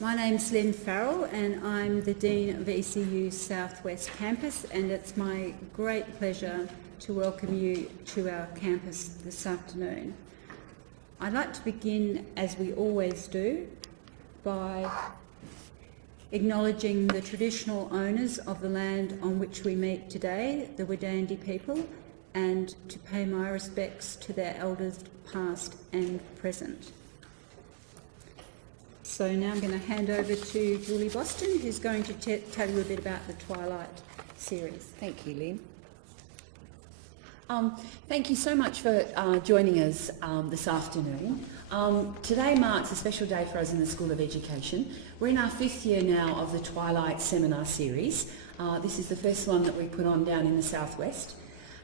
My name's Lynn Farrell and I'm the Dean of ECU Southwest Campus, and it's my great pleasure to welcome you to our campus this afternoon. I'd like to begin, as we always do, by acknowledging the traditional owners of the land on which we meet today, the Wadandi people, and to pay my respects to their elders past and present. So now I'm going to hand over to Julie Boston, who's going to tell you a bit about the Twilight series. Thank you, Lynn. Thank you so much for joining us this afternoon. Today marks a special day for us in the School of Education. We're in our 5th year now of the Twilight Seminar Series. This is the first one that we put on down in the Southwest.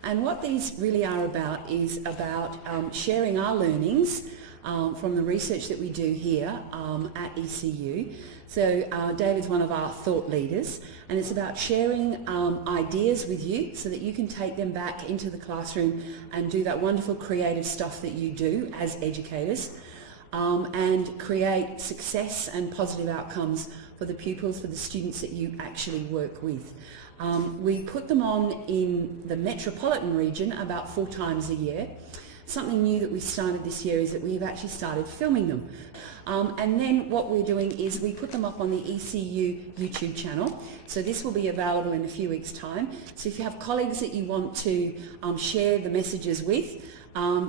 And what these really are about is about sharing our learnings from the research that we do here at ECU. So David's one of our thought leaders, and it's about sharing ideas with you so that you can take them back into the classroom and do that wonderful creative stuff that you do as educators, and create success and positive outcomes for the pupils, for the students that you actually work with. We put them on in the metropolitan region about 4 times a year. Something new that we started this year is that we've actually started filming them. And then what we're doing is we put them up on the ECU YouTube channel. So this will be available in a few weeks' time. So if you have colleagues that you want to share the messages with,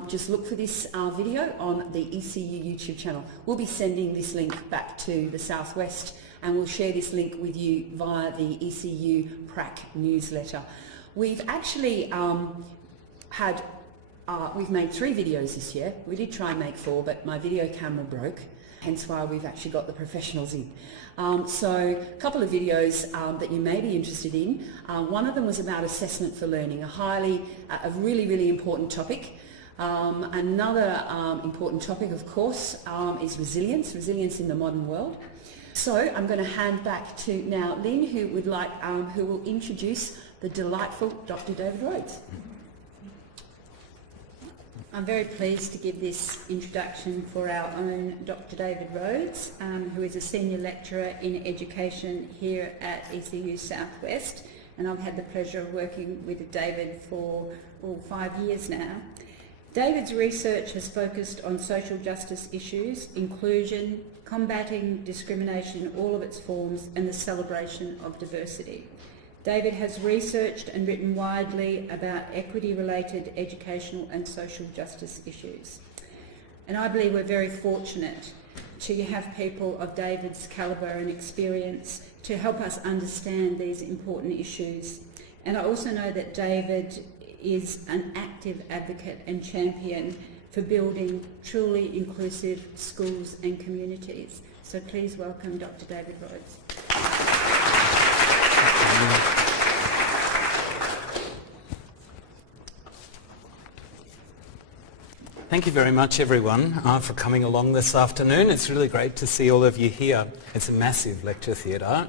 just look for this video on the ECU YouTube channel. We'll be sending this link back to the Southwest, and we'll share this link with you via the ECU PRAC newsletter. We've actually we've made 3 videos this year. We did try and make 4, but my video camera broke, hence why we've actually got the professionals in. So a couple of videos that you may be interested in. One of them was about assessment for learning, a really important topic. Another important topic, of course, is resilience in the modern world. So I'm going to hand back to now Lynn, who will introduce the delightful Dr. David Rhodes. I'm very pleased to give this introduction for our own Dr. David Rhodes, who is a senior lecturer in education here at ECU Southwest, and I've had the pleasure of working with David for 5 years now. David's research has focused on social justice issues, inclusion, combating discrimination in all of its forms, and the celebration of diversity. David has researched and written widely about equity-related educational and social justice issues. And I believe we're very fortunate to have people of David's calibre and experience to help us understand these important issues. And I also know that David is an active advocate and champion for building truly inclusive schools and communities. So please welcome Dr. David Rhodes. Thank you very much, everyone, for coming along this afternoon. It's really great to see all of you here. It's a massive lecture theatre,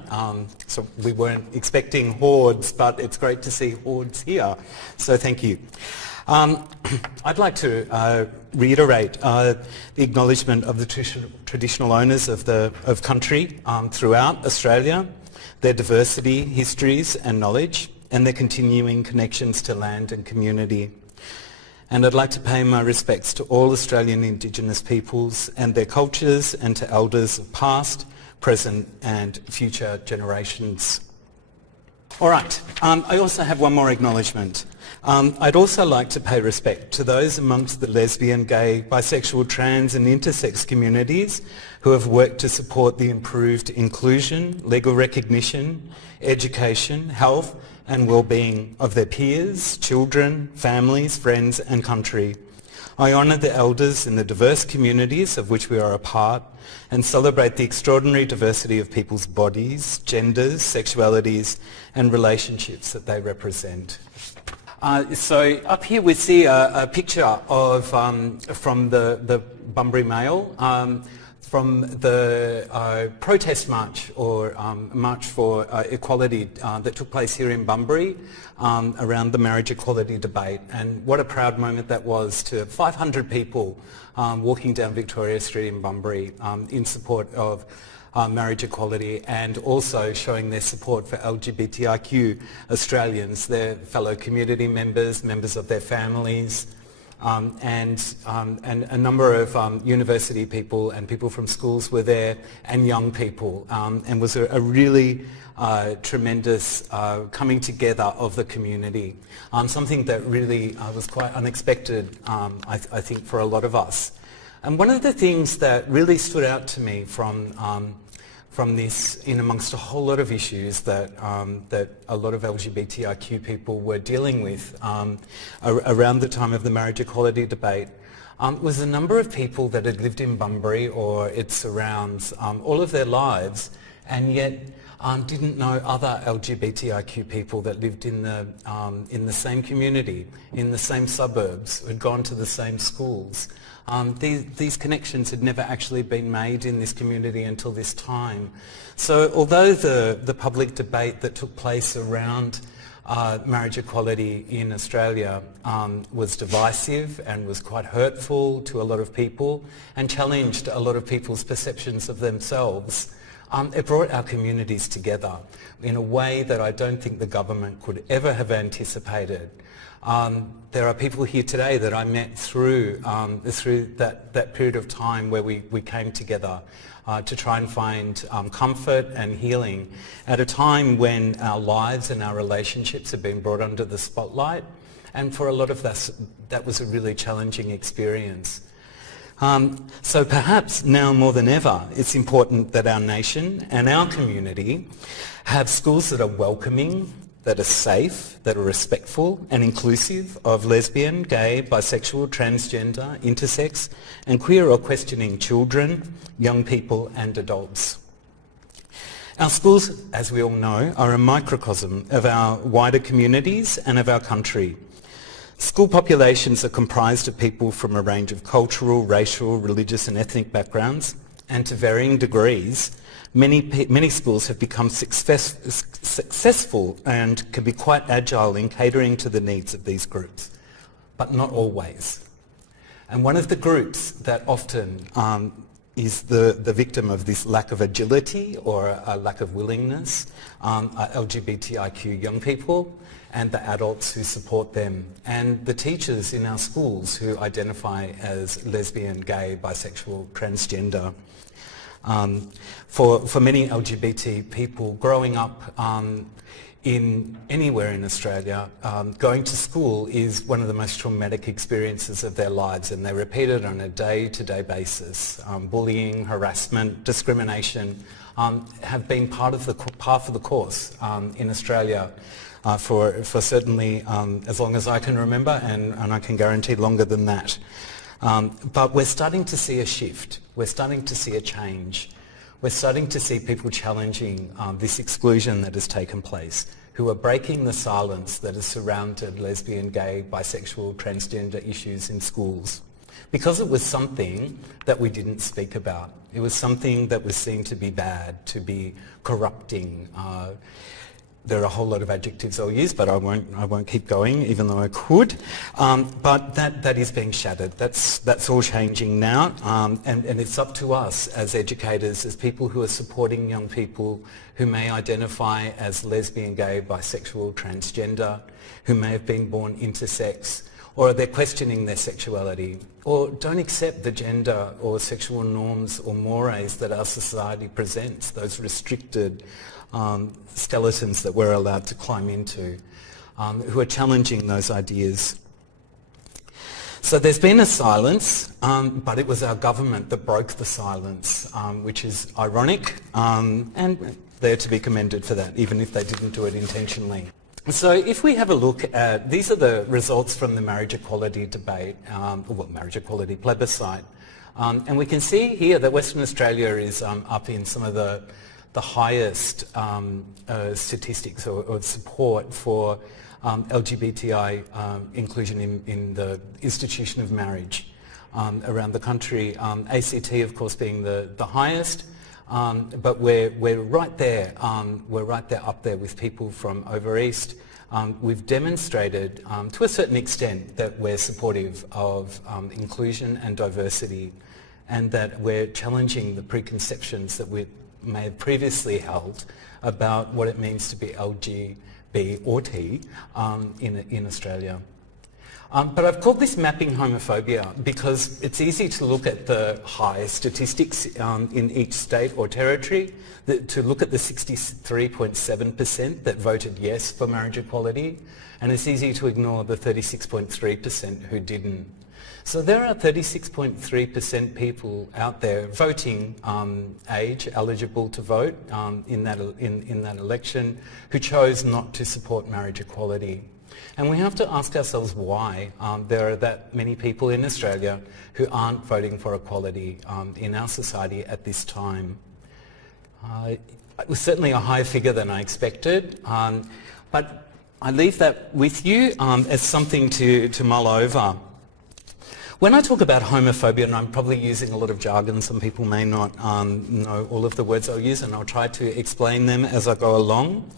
so we weren't expecting hordes, but it's great to see hordes here, so thank you. I'd like to reiterate the acknowledgement of the traditional owners of country throughout Australia, their diversity, histories and knowledge, and their continuing connections to land and community. And I'd like to pay my respects to all Australian Indigenous peoples and their cultures, and to elders of past, present and future generations. All right, I also have one more acknowledgement. I'd also like to pay respect to those amongst the lesbian, gay, bisexual, trans and intersex communities who have worked to support the improved inclusion, legal recognition, education, health and well-being of their peers, children, families, friends and country. I honour the elders in the diverse communities of which we are a part, and celebrate the extraordinary diversity of people's bodies, genders, sexualities and relationships that they represent. So up here we see a picture of from the Bunbury Mail, from the protest march, or March for Equality that took place here in Bunbury around the marriage equality debate. And what a proud moment that was to 500 people walking down Victoria Street in Bunbury in support of marriage equality, and also showing their support for LGBTIQ Australians, their fellow community members, members of their families, and a number of university people and people from schools were there, and young people, and was a really tremendous coming together of the community. Something that really was quite unexpected, I think, for a lot of us. And one of the things that really stood out to me from this, in amongst a whole lot of issues that a lot of LGBTIQ people were dealing with around the time of the marriage equality debate, was the number of people that had lived in Bunbury or its surrounds all of their lives, and yet didn't know other LGBTIQ people that lived in the same community, in the same suburbs, had gone to the same schools. These connections had never actually been made in this community until this time. So although the public debate that took place around marriage equality in Australia was divisive and was quite hurtful to a lot of people and challenged a lot of people's perceptions of themselves, it brought our communities together in a way that I don't think the government could ever have anticipated. There are people here today that I met through that period of time where we came together to try and find comfort and healing at a time when our lives and our relationships have been brought under the spotlight, and for a lot of us that was a really challenging experience. So perhaps now more than ever it's important that our nation and our community have schools that are welcoming, that are safe, that are respectful and inclusive of lesbian, gay, bisexual, transgender, intersex and queer or questioning children, young people and adults. Our schools, as we all know, are a microcosm of our wider communities and of our country. School populations are comprised of people from a range of cultural, racial, religious and ethnic backgrounds, and to varying degrees, many schools have become successful and can be quite agile in catering to the needs of these groups, but not always. And one of the groups that often is the victim of this lack of agility or a lack of willingness are LGBTIQ young people and the adults who support them, and the teachers in our schools who identify as lesbian, gay, bisexual, transgender. For many LGBT people growing up anywhere in Australia, going to school is one of the most traumatic experiences of their lives, and they repeat it on a day-to-day basis. Bullying, harassment, discrimination have been part of the course in Australia for certainly as long as I can remember, and I can guarantee longer than that. But we're starting to see a shift. We're starting to see a change. We're starting to see people challenging this exclusion that has taken place, who are breaking the silence that has surrounded lesbian, gay, bisexual, transgender issues in schools. Because it was something that we didn't speak about. It was something that was seen to be bad, to be corrupting. There are a whole lot of adjectives I'll use, but I won't keep going, even though I could. But that is being shattered. That's all changing now, and it's up to us as educators, as people who are supporting young people who may identify as lesbian, gay, bisexual, transgender, who may have been born intersex, or they're questioning their sexuality, or don't accept the gender or sexual norms or mores that our society presents, those restricted skeletons that we're allowed to climb into, who are challenging those ideas. So there's been a silence, but it was our government that broke the silence, which is ironic, and they're to be commended for that, even if they didn't do it intentionally. So if we have a look at, these are the results from the marriage equality debate, marriage equality plebiscite, and we can see here that Western Australia is up in some of the highest statistics or support for LGBTI inclusion in the institution of marriage around the country. ACT, of course, being the highest, but we're right there. We're right there up there with people from over east. We've demonstrated to a certain extent that we're supportive of inclusion and diversity, and that we're challenging the preconceptions that may have previously held about what it means to be LGB or T in Australia. But I've called this mapping homophobia because it's easy to look at the high statistics in each state or territory, to look at the 63.7% that voted yes for marriage equality, and it's easy to ignore the 36.3% who didn't. So there are 36.3% people out there voting age eligible to vote in that election who chose not to support marriage equality. And we have to ask ourselves why there are that many people in Australia who aren't voting for equality in our society at this time. It was certainly a higher figure than I expected, but I leave that with you as something to mull over. When I talk about homophobia, and I'm probably using a lot of jargon, some people may not know all of the words I'll use, and I'll try to explain them as I go along.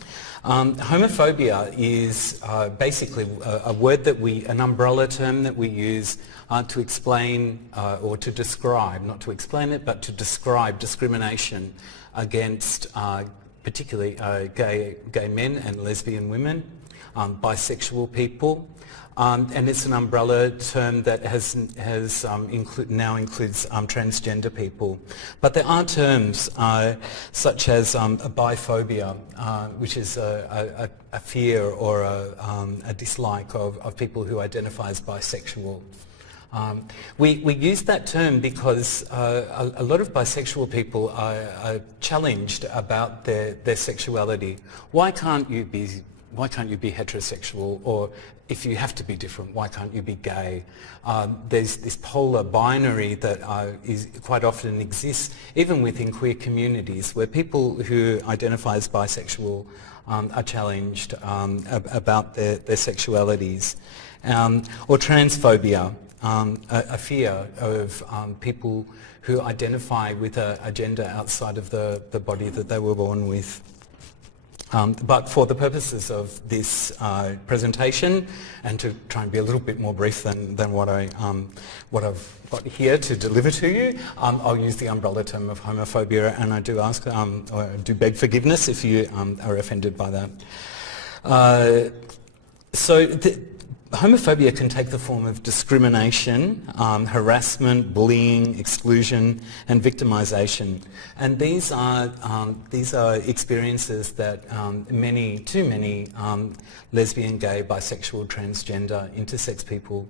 Homophobia is basically a word that an umbrella term that we use to explain or to describe, not to explain it, but to describe discrimination against particularly gay men and lesbian women, bisexual people, and it's an umbrella term that now includes transgender people. But there are terms such as a biphobia, which is a fear or a dislike of people who identify as bisexual. We use that term because a lot of bisexual people are challenged about their sexuality. Why can't you be heterosexual? Or if you have to be different, why can't you be gay? There's this polar binary that quite often exists, even within queer communities, where people who identify as bisexual are challenged about their sexualities. Or transphobia, a fear of people who identify with a gender outside of the body that they were born with. But for the purposes of this presentation, and to try and be a little bit more brief than what I've got here to deliver to you, I'll use the umbrella term of homophobia, and I do ask, or do beg forgiveness if you are offended by that. Homophobia can take the form of discrimination, harassment, bullying, exclusion, and victimisation. And these are experiences that too many lesbian, gay, bisexual, transgender, intersex people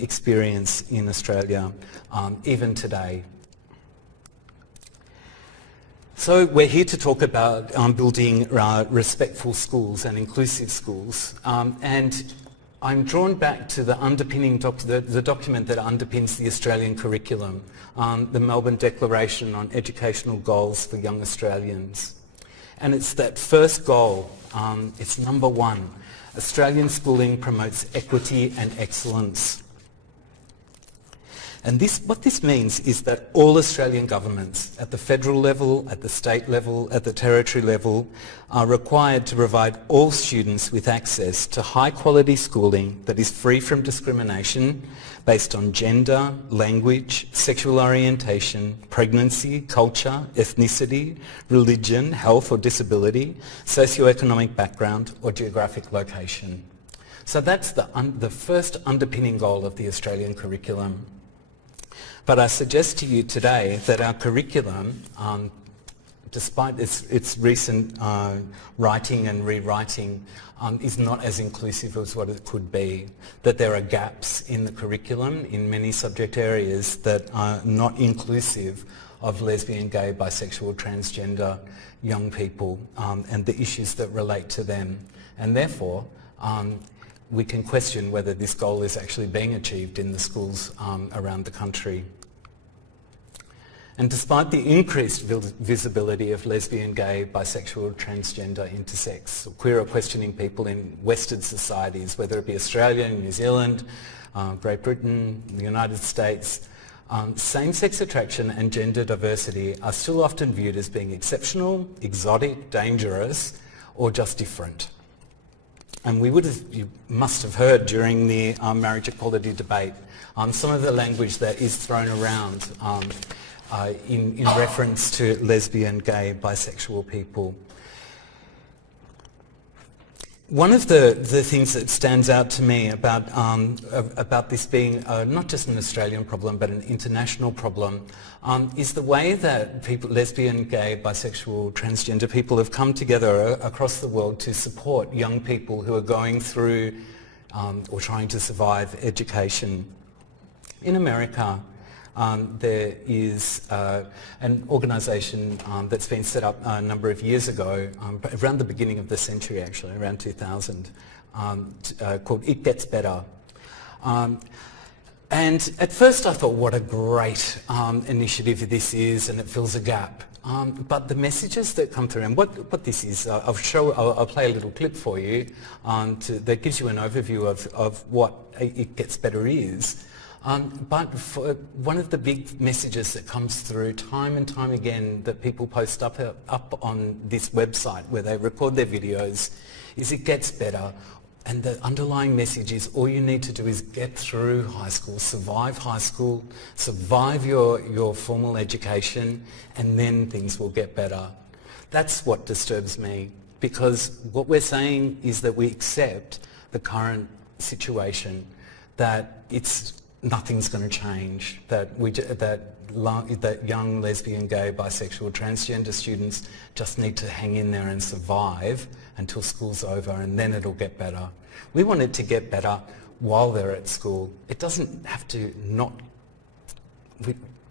experience in Australia, even today. So we're here to talk about building respectful schools and inclusive schools. And I'm drawn back to the underpinning the document that underpins the Australian curriculum, the Melbourne Declaration on Educational Goals for Young Australians. And it's that first goal, it's number 1. Australian schooling promotes equity and excellence. And what this means is that all Australian governments, at the federal level, at the state level, at the territory level, are required to provide all students with access to high quality schooling that is free from discrimination based on gender, language, sexual orientation, pregnancy, culture, ethnicity, religion, health or disability, socioeconomic background or geographic location. So that's the first underpinning goal of the Australian curriculum. But I suggest to you today that our curriculum, despite its recent writing and rewriting, is not as inclusive as what it could be. That there are gaps in the curriculum in many subject areas that are not inclusive of lesbian, gay, bisexual, transgender young people and the issues that relate to them. And therefore, we can question whether this goal is actually being achieved in the schools around the country. And despite the increased visibility of lesbian, gay, bisexual, transgender, intersex, or queer or questioning people in Western societies, whether it be Australia, New Zealand, Great Britain, the United States, same-sex attraction and gender diversity are still often viewed as being exceptional, exotic, dangerous, or just different. And you must have heard during the marriage equality debate some of the language that is thrown around in reference to lesbian, gay, bisexual people. One of the things that stands out to me about this being not just an Australian problem but an international problem is the way that people, lesbian, gay, bisexual, transgender people have come together across the world to support young people who are going through or trying to survive education. In America, there is an organisation that's been set up a number of years ago, around the beginning of the century actually, around 2000, called It Gets Better. And at first I thought, what a great initiative this is, and it fills a gap. But the messages that come through, and what this is, I'll play a little clip for you that gives you an overview of what It Gets Better is. But for one of the big messages that comes through time and time again that people post up on this website where they record their videos is it gets better. And the underlying message is all you need to do is get through high school, survive your formal education, and then things will get better. That's what disturbs me, because what we're saying is that we accept the current situation, that nothing's going to change, that young lesbian, gay, bisexual, transgender students just need to hang in there and survive until school's over, and then it'll get better. We want it to get better while they're at school. It doesn't have to not...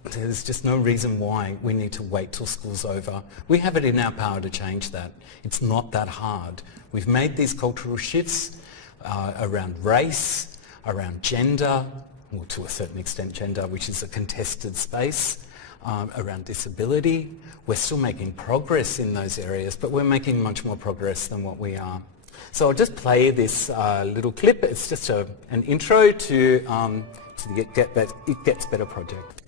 There's just no reason why we need to wait till school's over. We have it in our power to change that. It's not that hard. We've made these cultural shifts around race, around gender, or to a certain extent gender, which is a contested space, around disability. We're still making progress in those areas, but we're making much more progress than what we are. So I'll just play this little clip. It's just an intro to the It Gets Better project.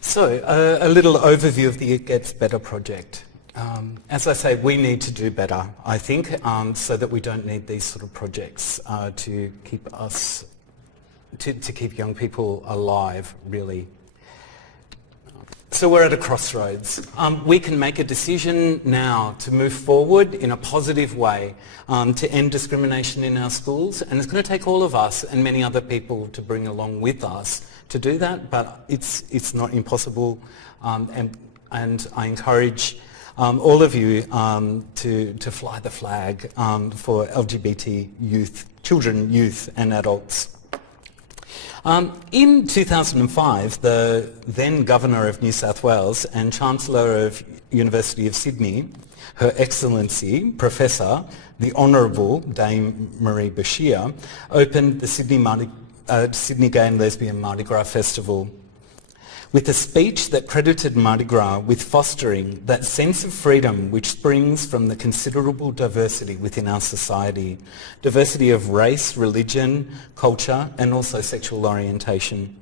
So a little overview of the It Gets Better project. As I say, we need to do better, I think, so that we don't need these sort of projects to keep us to keep young people alive, really. So we're at a crossroads. We can make a decision now to move forward in a positive way to end discrimination in our schools, and it's going to take all of us and many other people to bring along with us to do that, but it's not impossible, and I encourage all of you to fly the flag for LGBT youth, children, youth and adults. In 2005, the then Governor of New South Wales and Chancellor of University of Sydney, Her Excellency, Professor, the Honourable Dame Marie Bashir, opened the Sydney Gay and Lesbian Mardi Gras Festival with a speech that credited Mardi Gras with fostering that sense of freedom which springs from the considerable diversity within our society, diversity of race, religion, culture, and also sexual orientation.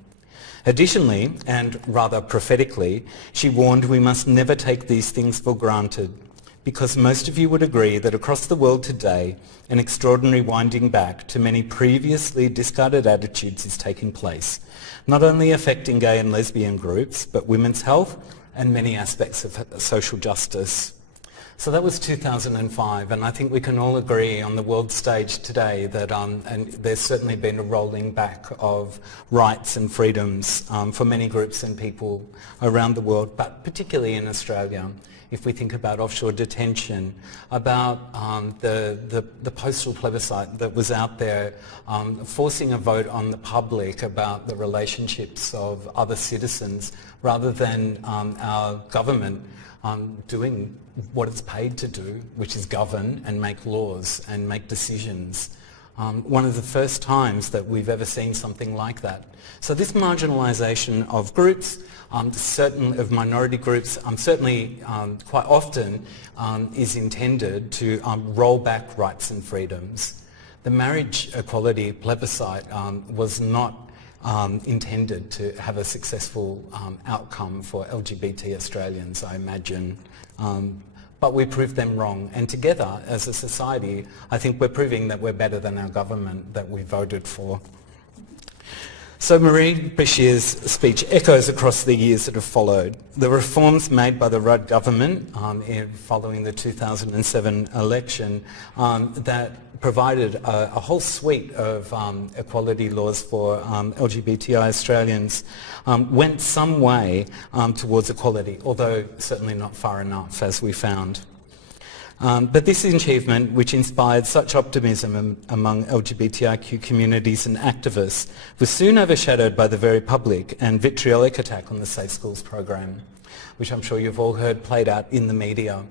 Additionally, and rather prophetically, she warned we must never take these things for granted, because most of you would agree that across the world today, an extraordinary winding back to many previously discarded attitudes is taking place, not only affecting gay and lesbian groups, but women's health and many aspects of social justice. So that was 2005, and I think we can all agree on the world stage today that and there's certainly been a rolling back of rights and freedoms for many groups and people around the world, but particularly in Australia. If we think about offshore detention, about the postal plebiscite that was out there forcing a vote on the public about the relationships of other citizens rather than our government doing what it's paid to do, which is govern and make laws and make decisions. One of the first times that we've ever seen something like that. So this marginalisation of groups, of minority groups, certainly quite often is intended to roll back rights and freedoms. The marriage equality plebiscite was not intended to have a successful outcome for LGBT Australians, I imagine. But we proved them wrong, and together as a society I think we're proving that we're better than our government that we voted for. So Marie Bashir's speech echoes across the years that have followed. The reforms made by the Rudd government following the 2007 election that provided a whole suite of equality laws for LGBTI Australians went some way towards equality, although certainly not far enough, as we found. But this achievement, which inspired such optimism among LGBTIQ communities and activists, was soon overshadowed by the very public and vitriolic attack on the Safe Schools program, which I'm sure you've all heard played out in the media.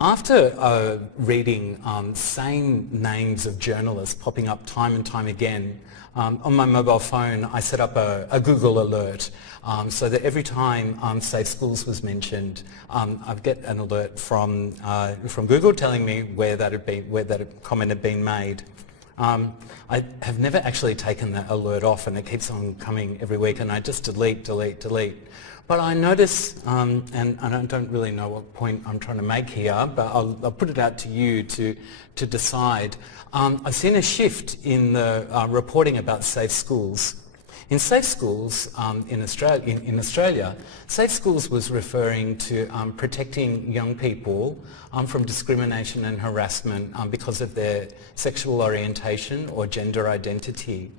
After reading same names of journalists popping up time and time again, on my mobile phone I set up a Google alert so that every time Safe Schools was mentioned, I'd get an alert from Google telling me where that comment had been made. I have never actually taken that alert off, and it keeps on coming every week, and I just delete. But I notice, and I don't really know what point I'm trying to make here, but I'll put it out to you to decide. I've seen a shift in the reporting about Safe Schools. In Safe Schools in Australia, Safe Schools was referring to protecting young people from discrimination and harassment because of their sexual orientation or gender identity.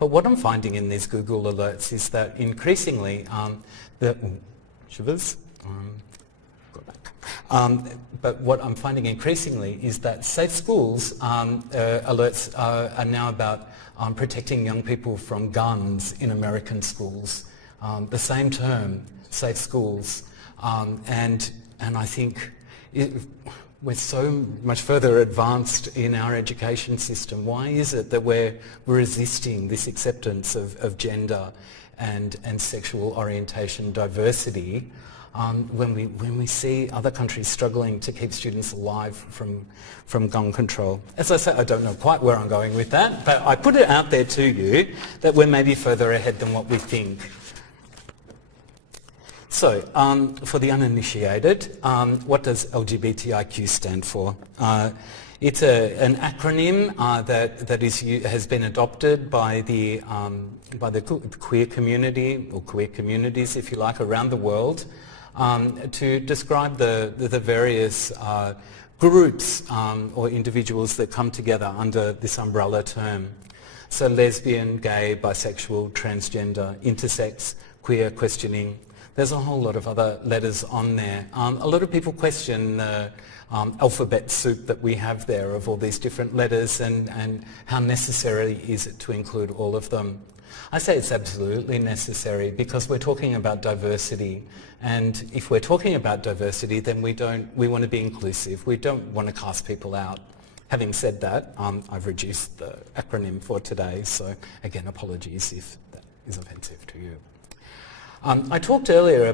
But what I'm finding in these Google alerts is that increasingly but what I'm finding increasingly is that Safe Schools alerts are now about protecting young people from guns in American schools. The same term, Safe Schools, and I think we're so much further advanced in our education system. Why is it that we're resisting this acceptance of gender and sexual orientation diversity when we see other countries struggling to keep students alive from gun control? As I say, I don't know quite where I'm going with that, but I put it out there to you that we're maybe further ahead than what we think. So, for the uninitiated, what does LGBTIQ stand for? It's an acronym that has been adopted by the queer community, or queer communities, if you like, around the world, to describe the various groups or individuals that come together under this umbrella term. So lesbian, gay, bisexual, transgender, intersex, queer, questioning. There's a whole lot of other letters on there. A lot of people question the alphabet soup that we have there of all these different letters and how necessary is it to include all of them. I say it's absolutely necessary because we're talking about diversity, and if we're talking about diversity, then we want to be inclusive. We don't want to cast people out. Having said that, I've reduced the acronym for today, so again, apologies if that is offensive to you. I talked earlier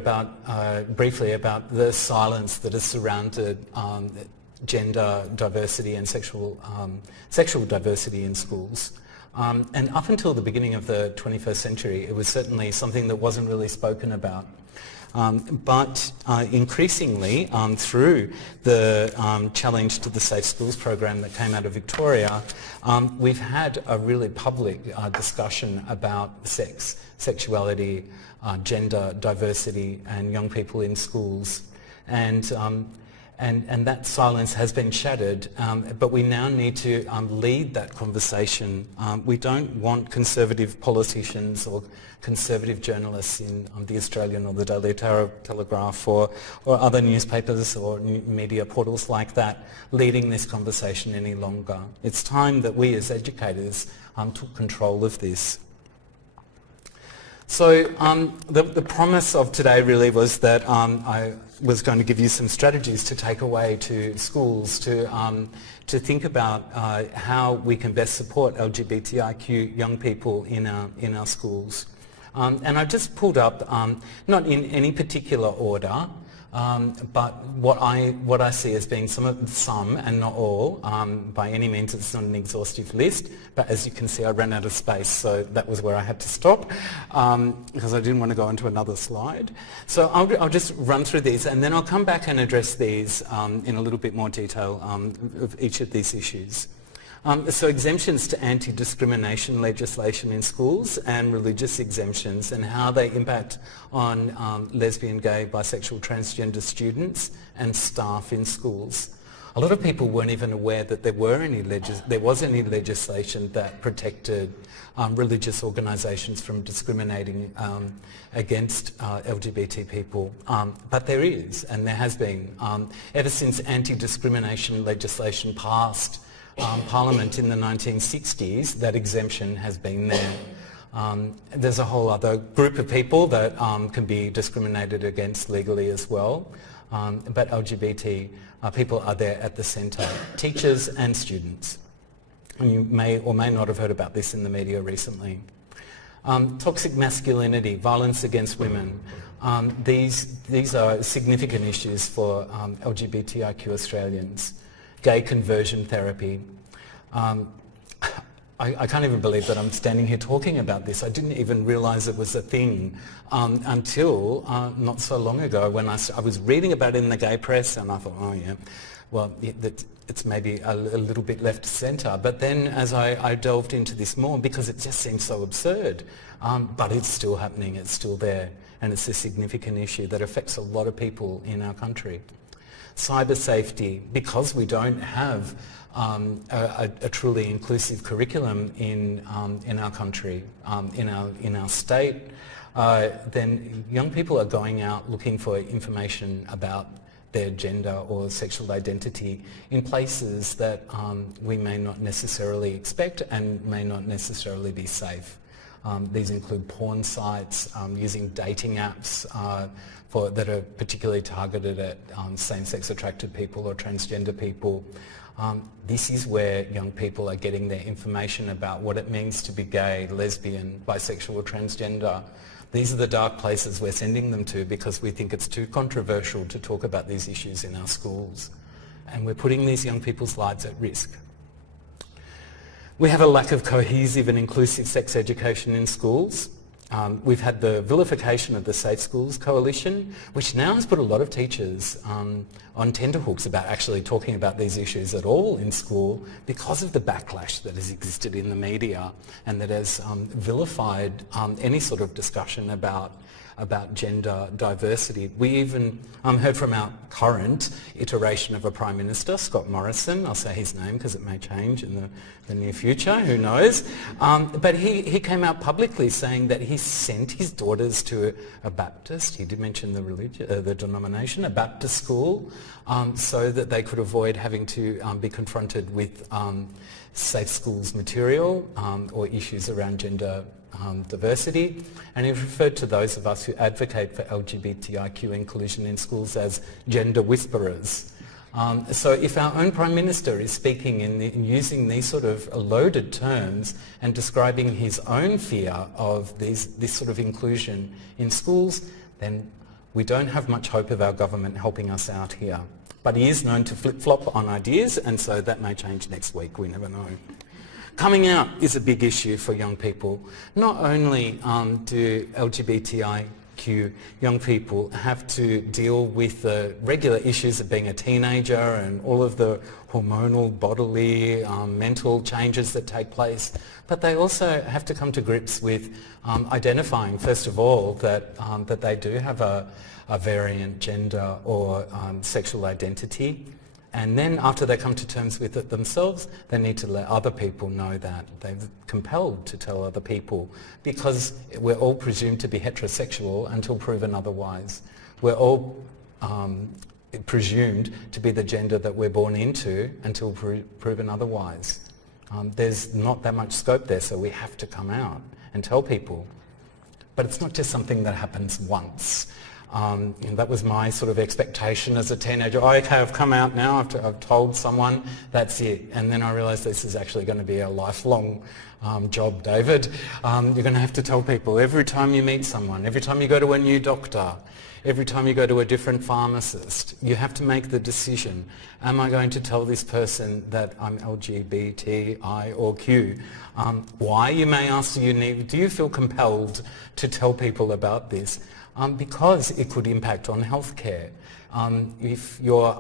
briefly about the silence that has surrounded gender diversity and sexual diversity in schools. And up until the beginning of the 21st century, it was certainly something that wasn't really spoken about. But increasingly, through the challenge to the Safe Schools program that came out of Victoria, we've had a really public discussion about sex, sexuality, gender diversity and young people in schools. And that silence has been shattered, but we now need to lead that conversation. We don't want conservative politicians or conservative journalists in the Australian or the Daily Telegraph or other newspapers or media portals like that leading this conversation any longer. It's time that we as educators took control of this. So the promise of today really was that I was going to give you some strategies to take away to schools to think about how we can best support LGBTIQ young people in our schools. And I just pulled up, not in any particular order, but what I see as being some and not all. By any means, it's not an exhaustive list, but as you can see, I ran out of space, so that was where I had to stop because I didn't want to go into another slide. So I'll just run through these, and then I'll come back and address these in a little bit more detail of each of these issues. So exemptions to anti-discrimination legislation in schools and religious exemptions and how they impact on lesbian, gay, bisexual, transgender students and staff in schools. A lot of people weren't even aware that there was any legislation that protected religious organisations from discriminating against LGBT people, but there is, and there has been. Ever since anti-discrimination legislation passed Parliament in the 1960s, that exemption has been there. There's a whole other group of people that can be discriminated against legally as well, but LGBT people are there at the centre, teachers and students. And you may or may not have heard about this in the media recently. Toxic masculinity, violence against women. These are significant issues for LGBTIQ Australians. Gay conversion therapy. I can't even believe that I'm standing here talking about this. I didn't even realise it was a thing until not so long ago when I was reading about it in the gay press, and I thought, oh yeah, well, it's maybe a little bit left centre. But then as I delved into this more, because it just seems so absurd, but it's still happening, it's still there, and it's a significant issue that affects a lot of people in our country. Cyber safety, because we don't have a truly inclusive curriculum in our country, in our state, then young people are going out looking for information about their gender or sexual identity in places that we may not necessarily expect and may not necessarily be safe. These include porn sites, using dating apps that are particularly targeted at same-sex attracted people or transgender people. This is where young people are getting their information about what it means to be gay, lesbian, bisexual or transgender. These are the dark places we're sending them to because we think it's too controversial to talk about these issues in our schools. And we're putting these young people's lives at risk. We have a lack of cohesive and inclusive sex education in schools. We've had the vilification of the Safe Schools Coalition, which now has put a lot of teachers on tenterhooks about actually talking about these issues at all in school because of the backlash that has existed in the media and that has vilified any sort of discussion about gender diversity. We even heard from our current iteration of a Prime Minister, Scott Morrison. I'll say his name because it may change in the near future, who knows. But he came out publicly saying that he sent his daughters to a Baptist, he did mention the denomination, a Baptist school, so that they could avoid having to be confronted with safe schools material or issues around gender diversity, and he referred to those of us who advocate for LGBTIQ inclusion in schools as gender whisperers. So if our own Prime Minister is speaking in using these sort of loaded terms and describing his own fear of this sort of inclusion in schools, then we don't have much hope of our government helping us out here. But he is known to flip-flop on ideas, and so that may change next week, we never know. Coming out is a big issue for young people. Not only do LGBTIQ young people have to deal with the regular issues of being a teenager and all of the hormonal, bodily, mental changes that take place, but they also have to come to grips with identifying, first of all, that they do have a variant gender or sexual identity. And then after they come to terms with it themselves, they need to let other people know that. They're compelled to tell other people because we're all presumed to be heterosexual until proven otherwise. We're all presumed to be the gender that we're born into until proven otherwise. There's not that much scope there, so we have to come out and tell people. But it's not just something that happens once. And that was my sort of expectation as a teenager. Oh, okay, I've come out now, I've told someone, that's it. And then I realised this is actually going to be a lifelong job, David. You're going to have to tell people every time you meet someone, every time you go to a new doctor, every time you go to a different pharmacist, you have to make the decision, am I going to tell this person that I'm LGBTI or Q? Why, you may ask, do you feel compelled to tell people about this? because it could impact on healthcare. If you're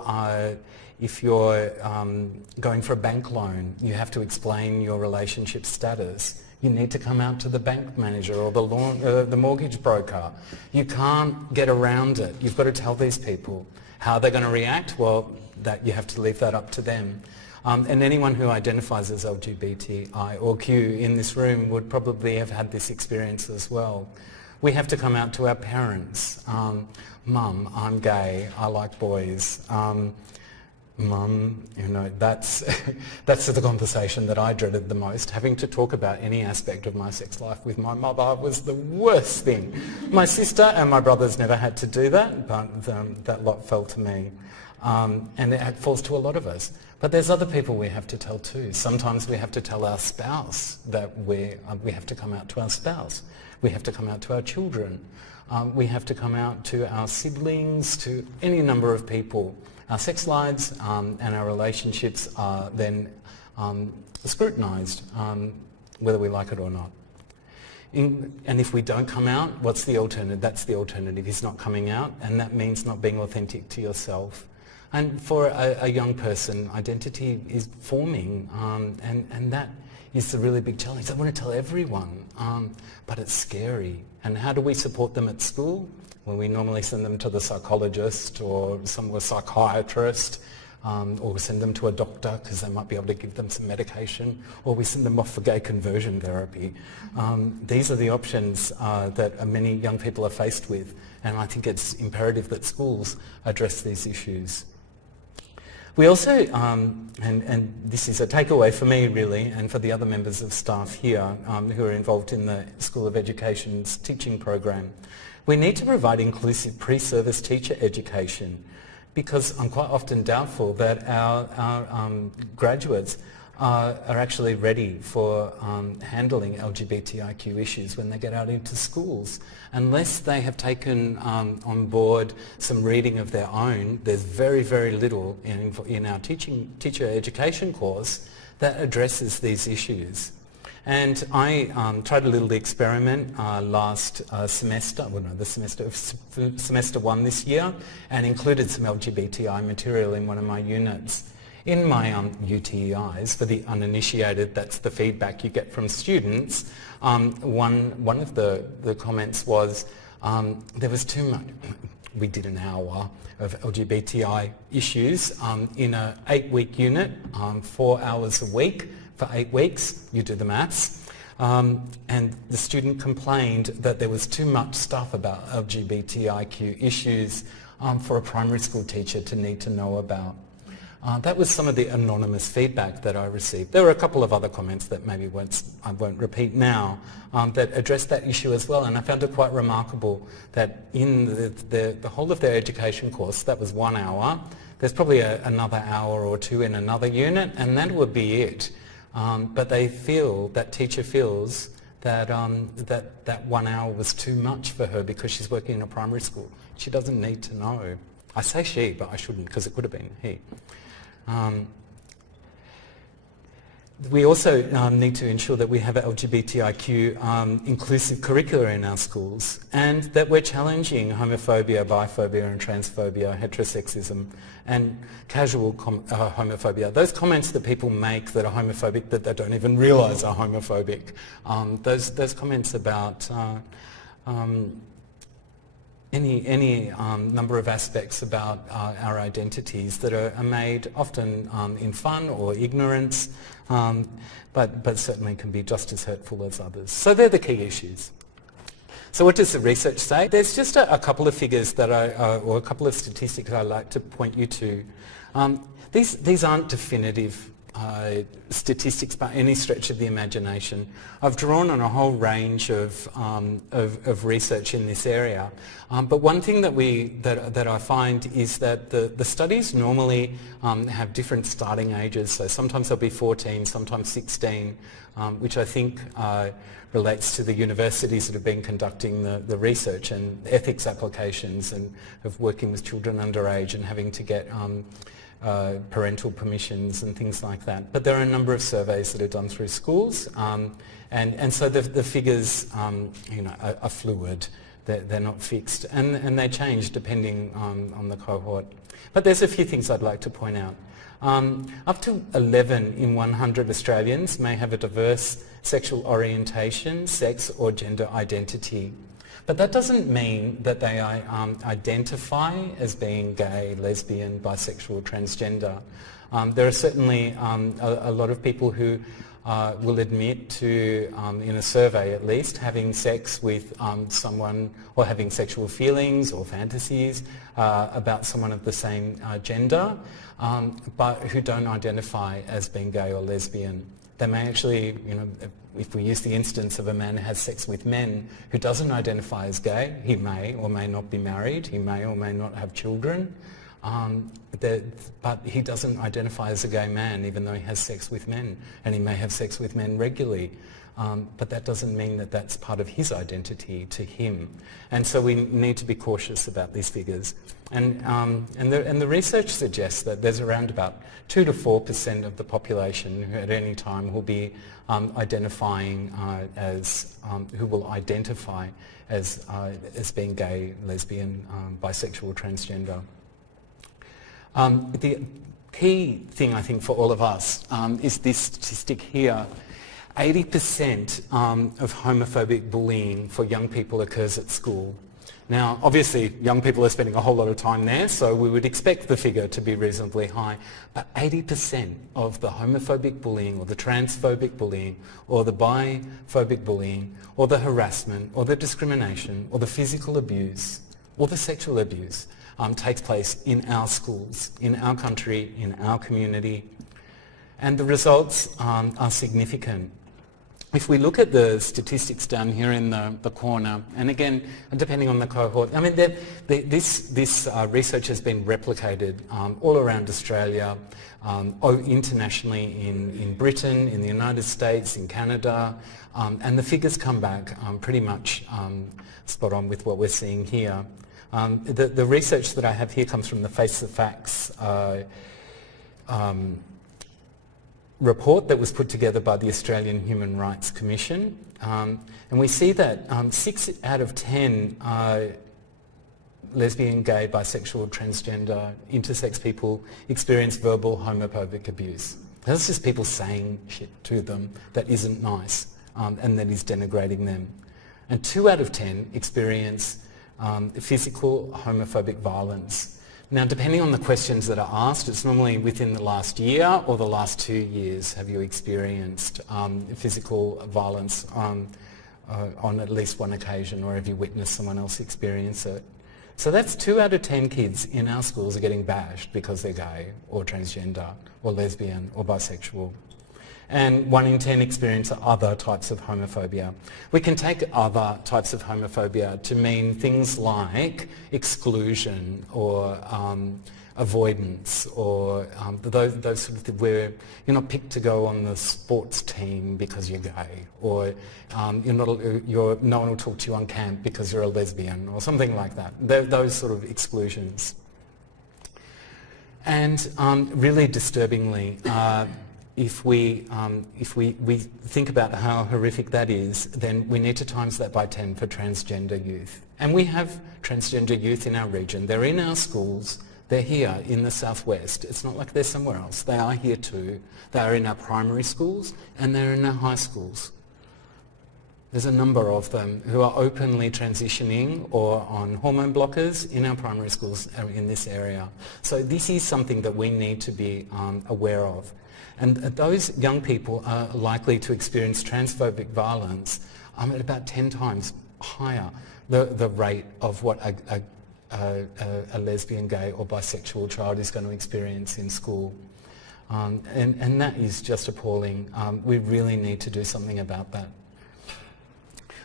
going for a bank loan, you have to explain your relationship status. You need to come out to the bank manager or the mortgage broker. You can't get around it. You've got to tell these people. How they're going to react? Well, that you have to leave that up to them. And anyone who identifies as LGBTI or Q in this room would probably have had this experience as well. We have to come out to our parents. Mum, I'm gay, I like boys. Mum, that's the conversation that I dreaded the most. Having to talk about any aspect of my sex life with my mother was the worst thing. My sister and my brothers never had to do that, but that lot fell to me. And it falls to a lot of us. But there's other people we have to tell too. Sometimes we have to tell our spouse that we have to come out to our spouse. We have to come out to our children. We have to come out to our siblings, to any number of people. Our sex lives and our relationships are then scrutinised, whether we like it or not. And if we don't come out, what's the alternative? That's the alternative, is not coming out, and that means not being authentic to yourself. And for a young person, identity is forming, and that is the really big challenge. I want to tell everyone, but it's scary. And how do we support them at school? Well, we normally send them to the psychologist or a psychiatrist, or send them to a doctor because they might be able to give them some medication, or we send them off for gay conversion therapy. These are the options that many young people are faced with, and I think it's imperative that schools address these issues. We also, and this is a takeaway for me really, and for the other members of staff here who are involved in the School of Education's teaching program, we need to provide inclusive pre-service teacher education, because I'm quite often doubtful that our graduates are actually ready for handling LGBTIQ issues when they get out into schools. Unless they have taken on board some reading of their own, there's very, very little in our teacher education course that addresses these issues. And I tried a little experiment last semester, semester one this year, and included some LGBTI material in one of my units. In my UTEIs, for the uninitiated, that's the feedback you get from students, one of the comments was there was too much. We did an hour of LGBTI issues in an 8-week unit, 4 hours a week for 8 weeks. You do the maths. And the student complained that there was too much stuff about LGBTIQ issues for a primary school teacher to need to know about. That was some of the anonymous feedback that I received. There were a couple of other comments that maybe I won't repeat now that addressed that issue as well, and I found it quite remarkable that in the whole of their education course, that was 1 hour, there's probably another hour or two in another unit, and that would be it. But that teacher feels that that 1 hour was too much for her because she's working in a primary school. She doesn't need to know. I say she, but I shouldn't, because it could have been he. We also need to ensure that we have LGBTIQ inclusive curricula in our schools, and that we're challenging homophobia, biphobia and transphobia, heterosexism and casual homophobia. Those comments that people make that are homophobic that they don't even realise are homophobic. Those comments about any number of aspects about our identities that are made often in fun or ignorance, but certainly can be just as hurtful as others. So they're the key issues. So what does the research say? There's just a couple of figures that or a couple of statistics I'd like to point you to. These aren't definitive statistics by any stretch of the imagination. I've drawn on a whole range of research in this area, but one thing that I find is that the studies normally have different starting ages. So sometimes they'll be 14, sometimes 16, which I think relates to the universities that have been conducting the research and ethics applications and of working with children underage and having to get parental permissions and things like that. But there are a number of surveys that are done through schools, and so the figures are fluid. they're not fixed, and they change depending on the cohort. But there's a few things I'd like to point out. Up to 11 in 100 Australians may have a diverse sexual orientation, sex or gender identity. But that doesn't mean that they identify as being gay, lesbian, bisexual, transgender. There are certainly a lot of people who will admit to, in a survey at least, having sex with someone or having sexual feelings or fantasies about someone of the same gender, but who don't identify as being gay or lesbian. They may actually, if we use the instance of a man who has sex with men who doesn't identify as gay, he may or may not be married, he may or may not have children, but he doesn't identify as a gay man even though he has sex with men, and he may have sex with men regularly. But that doesn't mean that that's part of his identity to him. And so we need to be cautious about these figures. And the research suggests that there's around about 2 to 4% of the population who at any time will be identifying as, who will identify as being gay, lesbian, bisexual, transgender. The key thing, I think, for all of us is this statistic here. 80% of homophobic bullying for young people occurs at school. Now, obviously, young people are spending a whole lot of time there, so we would expect the figure to be reasonably high. But 80% of the homophobic bullying or the transphobic bullying or the biphobic bullying or the harassment or the discrimination or the physical abuse or the sexual abuse takes place in our schools, in our country, in our community. And the results are significant. If we look at the statistics down here in the corner, and again, depending on the cohort, I mean, this research has been replicated all around Australia, internationally in Britain, in the United States, in Canada, and the figures come back pretty much spot on with what we're seeing here. The research that I have here comes from the Face the Facts report that was put together by the Australian Human Rights Commission, and we see that 6 out of 10 lesbian, gay, bisexual, transgender, intersex people experience verbal homophobic abuse. That's just people saying shit to them that isn't nice and that is denigrating them. And 2 out of 10 experience physical homophobic violence. Now, depending on the questions that are asked, it's normally within the last year or the last 2 years have you experienced physical violence on at least one occasion, or have you witnessed someone else experience it. So that's 2 out of 10 kids in our schools are getting bashed because they're gay or transgender or lesbian or bisexual. And 1 in 10 experience other types of homophobia. We can take other types of homophobia to mean things like exclusion or avoidance, or those sort of things where you're not picked to go on the sports team because you're gay, or no one will talk to you on camp because you're a lesbian, or something like that. Those sort of exclusions. And really disturbingly, if we think about how horrific that is, then we need to times that by 10 for transgender youth. And we have transgender youth in our region. They're in our schools. They're here in the southwest. It's not like they're somewhere else. They are here too. They are in our primary schools and they're in our high schools. There's a number of them who are openly transitioning or on hormone blockers in our primary schools in this area. So this is something that we need to be aware of. And those young people are likely to experience transphobic violence at about 10 times higher the rate of what a lesbian, gay or bisexual child is going to experience in school. And that is just appalling. We really need to do something about that.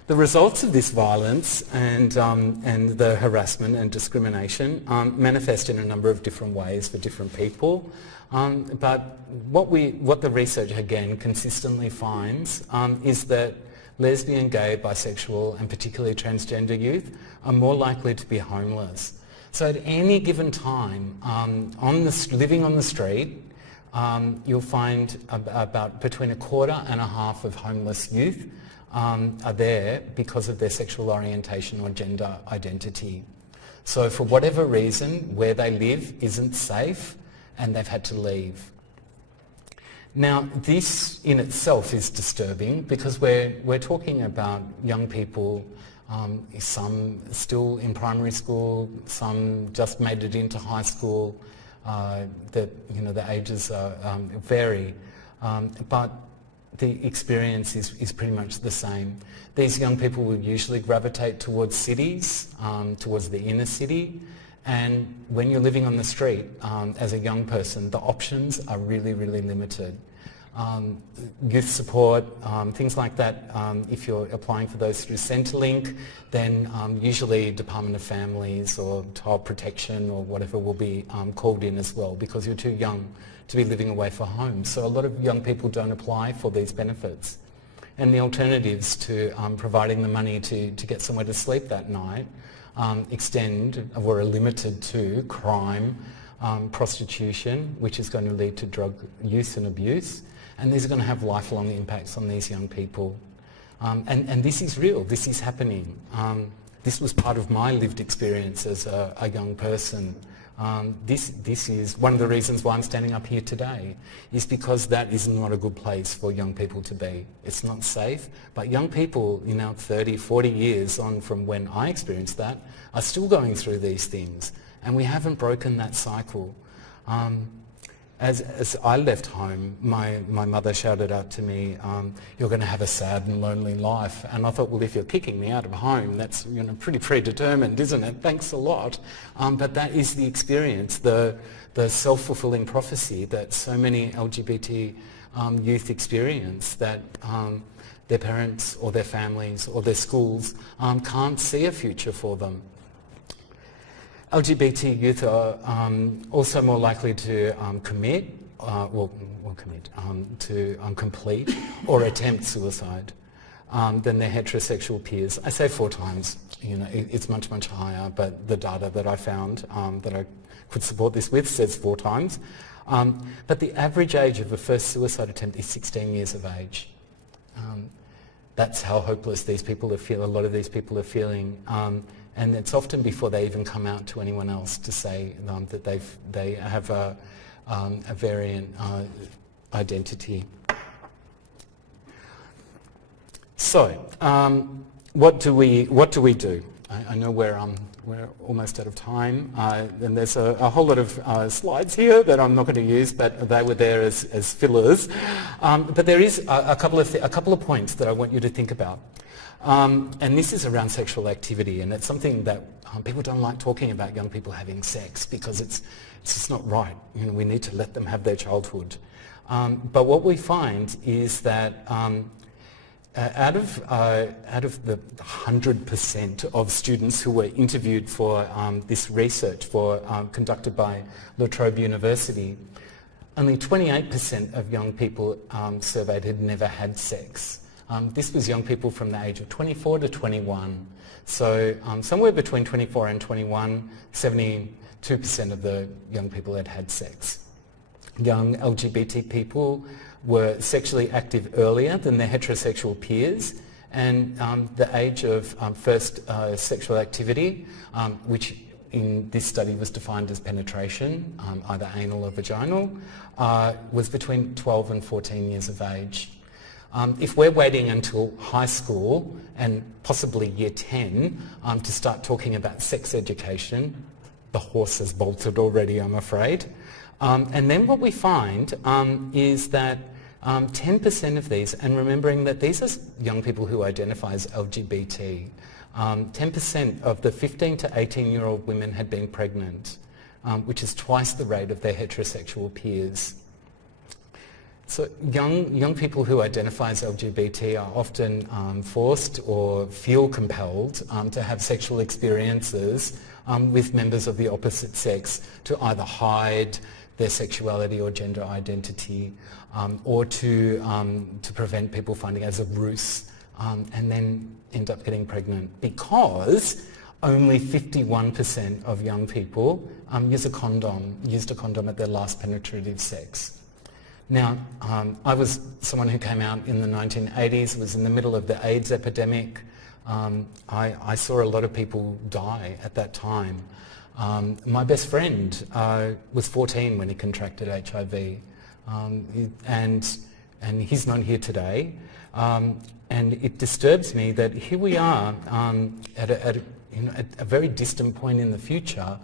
The results of this violence and the harassment and discrimination manifest in a number of different ways for different people. But what the research again consistently finds is that lesbian, gay, bisexual and particularly transgender youth are more likely to be homeless. So at any given time, living on the street, you'll find about between 1/4 and 1/2 of homeless youth are there because of their sexual orientation or gender identity. So for whatever reason, where they live isn't safe and they've had to leave. Now, this in itself is disturbing because we're talking about young people, some still in primary school, some just made it into high school, that, you know, the ages vary, but the experience is pretty much the same. These young people will usually gravitate towards cities, towards the inner city, and when you're living on the street as a young person, the options are really, really limited. Youth support, things like that, if you're applying for those through Centrelink, then usually Department of Families or Child Protection or whatever will be called in as well because you're too young to be living away from home. So a lot of young people don't apply for these benefits. And the alternatives to providing the money to get somewhere to sleep that night extend or are limited to crime, prostitution, which is going to lead to drug use and abuse. And these are going to have lifelong impacts on these young people. And this is real, this is happening. This was part of my lived experience as a young person. This is one of the reasons why I'm standing up here today, is because that is not a good place for young people to be. It's not safe, but young people, you know, 30, 40 years on from when I experienced that, are still going through these things, and we haven't broken that cycle. As I left home, my mother shouted out to me, "You're going to have a sad and lonely life." And I thought, well, if you're kicking me out of home, that's, you know, pretty predetermined, isn't it? Thanks a lot. But that is the experience, the self-fulfilling prophecy that so many LGBT youth experience, that their parents or their families or their schools can't see a future for them. LGBT youth are also more likely to complete or attempt suicide than their heterosexual peers. I say 4 times, you know, it's much, much higher, but the data that I found that I could support this with says 4 times. But the average age of a first suicide attempt is 16 years of age. That's how hopeless these people are feeling, a lot of these people are feeling. And it's often before they even come out to anyone else to say that they have a variant identity. So, what do we do? I know we're almost out of time, and there's a whole lot of slides here that I'm not going to use, but they were there as fillers. But there is a couple of points that I want you to think about. And this is around sexual activity, and it's something that people don't like talking about, young people having sex, because it's just not right. You know, we need to let them have their childhood. But what we find is that out of the 100% of students who were interviewed for this research conducted by La Trobe University, only 28% of young people surveyed had never had sex. This was young people from the age of 24 to 21. So somewhere between 24 and 21, 72% of the young people had had sex. Young LGBT people were sexually active earlier than their heterosexual peers, and the age of first sexual activity, which in this study was defined as penetration, either anal or vaginal, was between 12 and 14 years of age. If we're waiting until high school and possibly year 10 to start talking about sex education, the horse has bolted already, I'm afraid. And then what we find is that 10% of these, and remembering that these are young people who identify as LGBT, 10% of the 15 to 18-year-old women had been pregnant, which is twice the rate of their heterosexual peers. So young people who identify as LGBT are often forced or feel compelled to have sexual experiences with members of the opposite sex to either hide their sexuality or gender identity, or to prevent people finding it as a ruse, and then end up getting pregnant, because only 51% of young people used a condom at their last penetrative sex. Now, I was someone who came out in the 1980s, was in the middle of the AIDS epidemic. I saw a lot of people die at that time. My best friend was 14 when he contracted HIV, and he's not here today. And it disturbs me that here we are at a very distant point in the future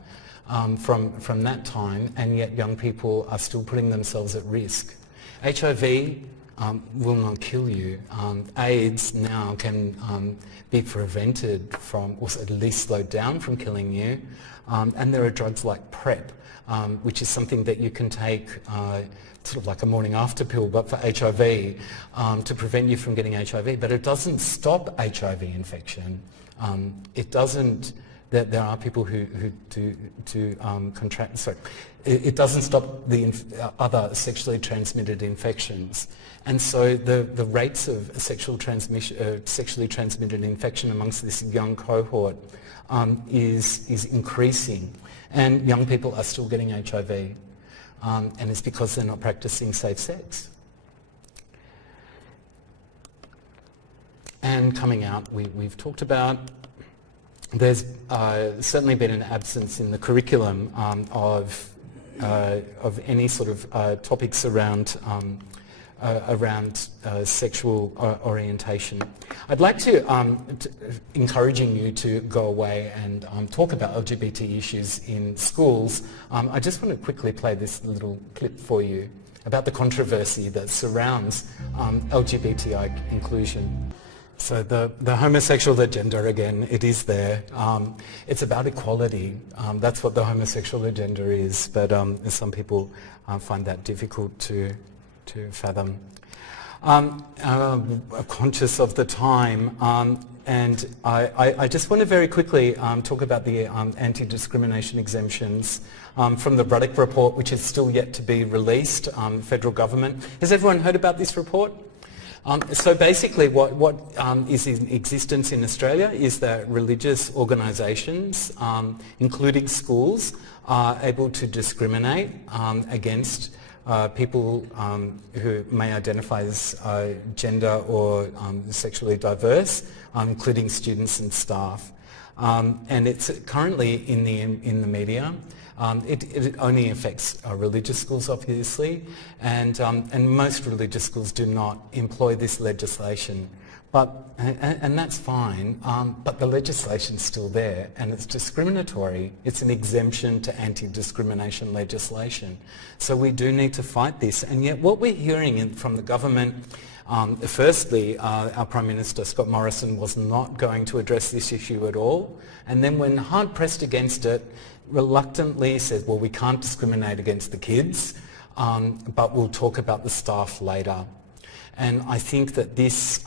from that time, and yet young people are still putting themselves at risk. HIV will not kill you. AIDS now can be prevented from, or at least slowed down from killing you. And there are drugs like PrEP, which is something that you can take sort of like a morning after pill, but for HIV, to prevent you from getting HIV. But it doesn't stop HIV infection. It doesn't, there are people who do contract, sorry, it doesn't stop the other sexually transmitted infections. And so the rates of sexually transmitted infection amongst this young cohort is increasing. And young people are still getting HIV. And it's because they're not practicing safe sex. And coming out, we've talked about, there's certainly been an absence in the curriculum of any sort of topics around sexual orientation. I'd like to encouraging you to go away and talk about LGBT issues in schools. I just want to quickly play this little clip for you about the controversy that surrounds LGBTIQ inclusion. So the homosexual agenda, again, it is there. It's about equality. That's what the homosexual agenda is, but some people find that difficult to fathom. Conscious of the time, and I just want to very quickly talk about the anti-discrimination exemptions from the Ruddock report, which is still yet to be released, federal government. Has everyone heard about this report? So basically what is in existence in Australia is that religious organisations, including schools, are able to discriminate against people who may identify as gender or sexually diverse, including students and staff. And it's currently in the media. It only affects religious schools, obviously, and most religious schools do not employ this legislation. And that's fine, but the legislation's still there, and it's discriminatory. It's an exemption to anti-discrimination legislation. So we do need to fight this, and yet what we're hearing from the government, firstly, our Prime Minister, Scott Morrison, was not going to address this issue at all, and then when hard-pressed against it, reluctantly says, well, we can't discriminate against the kids, but we'll talk about the staff later. And I think that this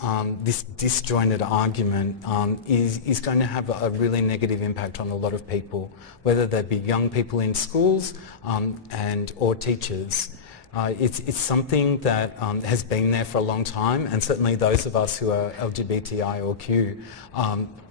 disjointed argument is going to have a really negative impact on a lot of people, whether they be young people in schools or teachers. It's something that has been there for a long time, and certainly those of us who are LGBTIQ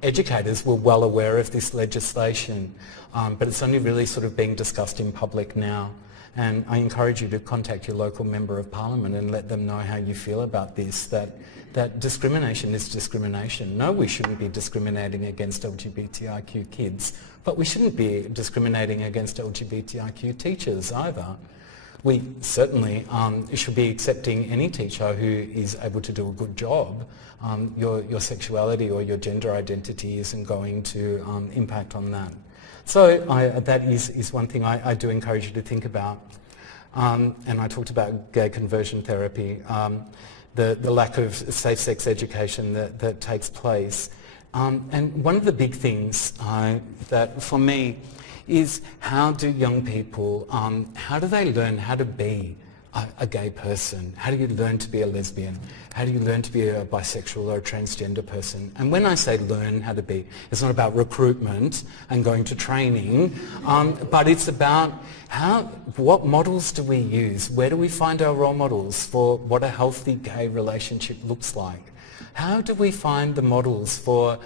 educators were well aware of this legislation, but it's only really sort of being discussed in public now. And I encourage you to contact your local Member of Parliament and let them know how you feel about this, that discrimination is discrimination. No, we shouldn't be discriminating against LGBTIQ kids, but we shouldn't be discriminating against LGBTIQ teachers either. We certainly should be accepting any teacher who is able to do a good job. Your sexuality or your gender identity isn't going to impact on that. So that is one thing I do encourage you to think about. And I talked about gay conversion therapy, the lack of safe sex education that takes place. And one of the big things that for me is, how do young people, how do they learn how to be a gay person? How do you learn to be a lesbian? How do you learn to be a bisexual or a transgender person? And when I say learn how to be, it's not about recruitment and going to training, but it's about what models do we use? Where do we find our role models for what a healthy gay relationship looks like? How do we find the models for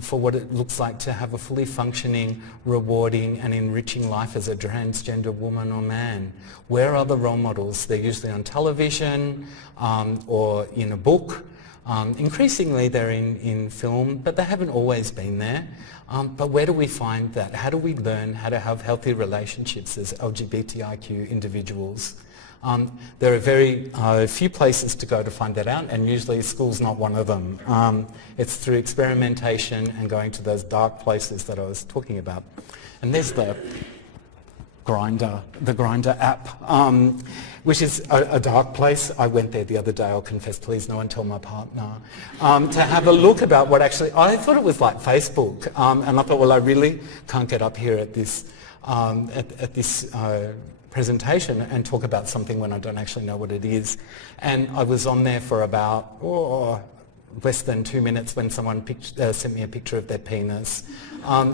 for what it looks like to have a fully functioning, rewarding and enriching life as a transgender woman or man. Where are the role models? They're usually on television or in a book. Increasingly they're in film, but they haven't always been there. But where do we find that? How do we learn how to have healthy relationships as LGBTIQ individuals? There are very few places to go to find that out, and usually school's not one of them. It's through experimentation and going to those dark places that I was talking about. And there's the Grindr app, which is a dark place. I went there the other day, I'll confess, please no one tell my partner, to have a look about what actually, I thought it was like Facebook, and I thought, well, I really can't get up here at this, presentation and talk about something when I don't actually know what it is. And I was on there for about less than 2 minutes when someone sent me a picture of their penis.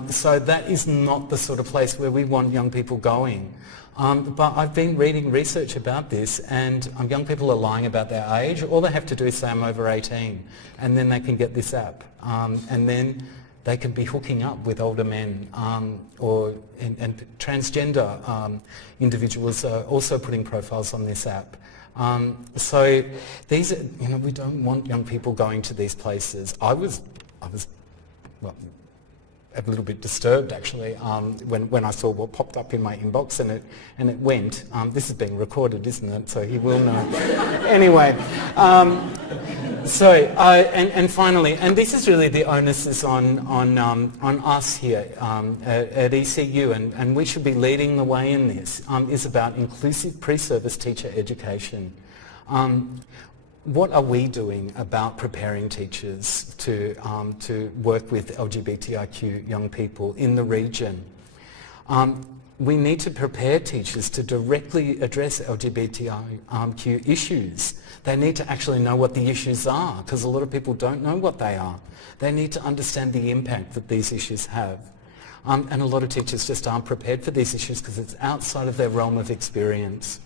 So that is not the sort of place where we want young people going. But I've been reading research about this, and young people are lying about their age. All they have to do is say, I'm over 18, and then they can get this app. And then they can be hooking up with older men, and transgender individuals are also putting profiles on this app. So these are, we don't want young people going to these places. I was well, a little bit disturbed actually when I saw what popped up in my inbox, and it went. This is being recorded, isn't it? So he will know. Anyway. And finally, and this is really the onus is on us here at ECU, and we should be leading the way in this, is about inclusive pre-service teacher education. What are we doing about preparing teachers to work with LGBTIQ young people in the region? We need to prepare teachers to directly address LGBTIQ issues. They need to actually know what the issues are, because a lot of people don't know what they are. They need to understand the impact that these issues have. And a lot of teachers just aren't prepared for these issues because it's outside of their realm of experience.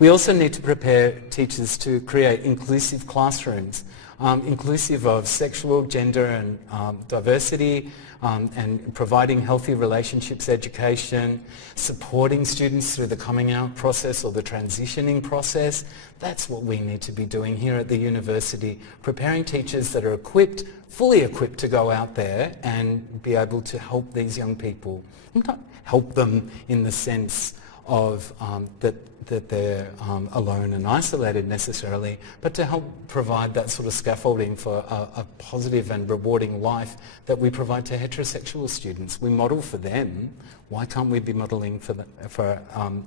We also need to prepare teachers to create inclusive classrooms, inclusive of sexual, gender and diversity, and providing healthy relationships education, supporting students through the coming out process or the transitioning process. That's what we need to be doing here at the university, preparing teachers that are equipped, fully equipped to go out there and be able to help these young people. Not help them in the sense of that they're alone and isolated necessarily, but to help provide that sort of scaffolding for a positive and rewarding life that we provide to heterosexual students. We model for them. Why can't we be modelling for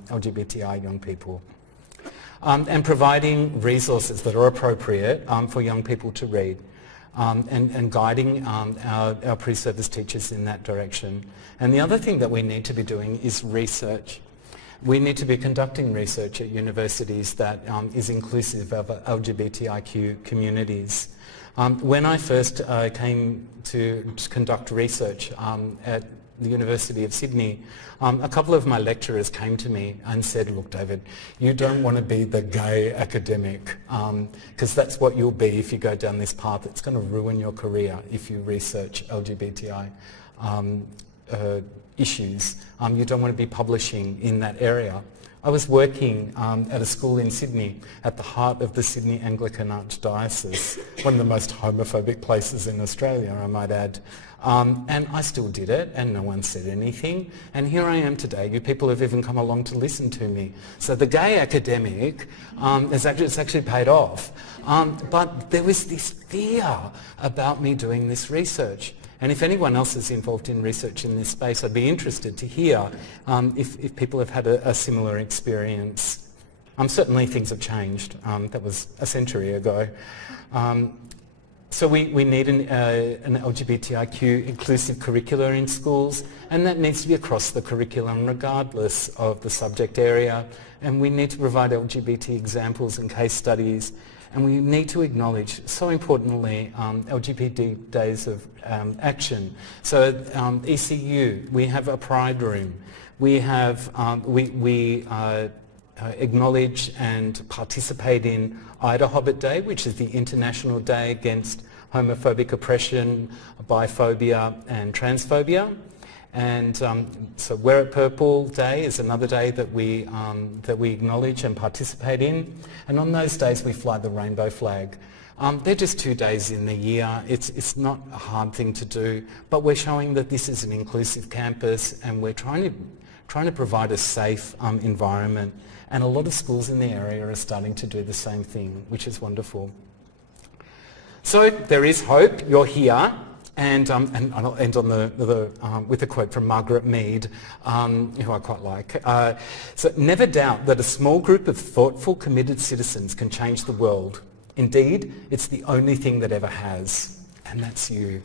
LGBTI young people? And providing resources that are appropriate for young people to read. And guiding our pre-service teachers in that direction. And the other thing that we need to be doing is research. We need to be conducting research at universities that is inclusive of LGBTIQ communities. When I first came to conduct research at the University of Sydney, a couple of my lecturers came to me and said, look, David, you don't want to be the gay academic, because that's what you'll be if you go down this path. It's going to ruin your career if you research LGBTI issues. You don't want to be publishing in that area. I was working at a school in Sydney at the heart of the Sydney Anglican Archdiocese, one of the most homophobic places in Australia, I might add. And I still did it, and no one said anything. And here I am today. You people have even come along to listen to me. So the gay academic, it's actually paid off. But there was this fear about me doing this research. And if anyone else is involved in research in this space, I'd be interested to hear if people have had a similar experience. Certainly things have changed. That was a century ago. So we need an LGBTIQ inclusive curricula in schools, and that needs to be across the curriculum regardless of the subject area. And we need to provide LGBT examples and case studies. And we need to acknowledge, so importantly, LGBT days of action. So ECU, we have a Pride Room. We have, we acknowledge and participate in Ida Hobbit Day, which is the International Day against homophobic oppression, biphobia and transphobia. And so Wear It Purple Day is another day that we acknowledge and participate in. And on those days we fly the rainbow flag. They're just 2 days in the year. It's not a hard thing to do, but we're showing that this is an inclusive campus and we're trying to provide a safe environment. And a lot of schools in the area are starting to do the same thing, which is wonderful. So there is hope. You're here. And I'll end on with a quote from Margaret Mead, who I quite like. So, never doubt that a small group of thoughtful, committed citizens can change the world. Indeed, it's the only thing that ever has, and that's you.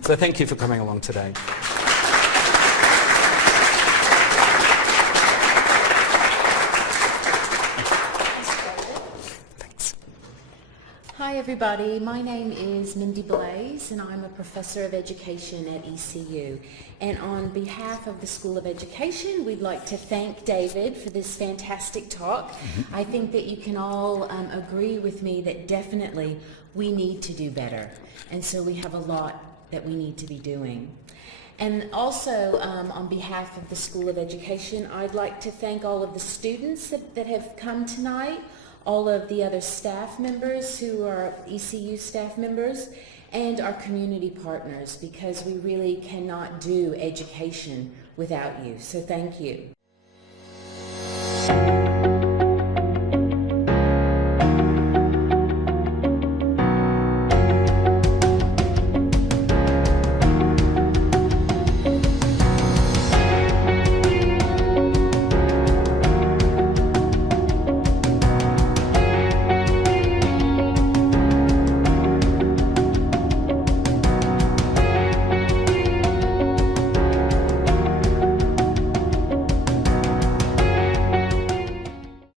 So thank you for coming along today. Hi everybody, my name is Mindy Blaze and I'm a Professor of Education at ECU. And on behalf of the School of Education, we'd like to thank David for this fantastic talk. I think that you can all agree with me that definitely we need to do better. And so we have a lot that we need to be doing. And also, on behalf of the School of Education, I'd like to thank all of the students that have come tonight, all of the other staff members who are ECU staff members, and our community partners, because we really cannot do education without you. So thank you.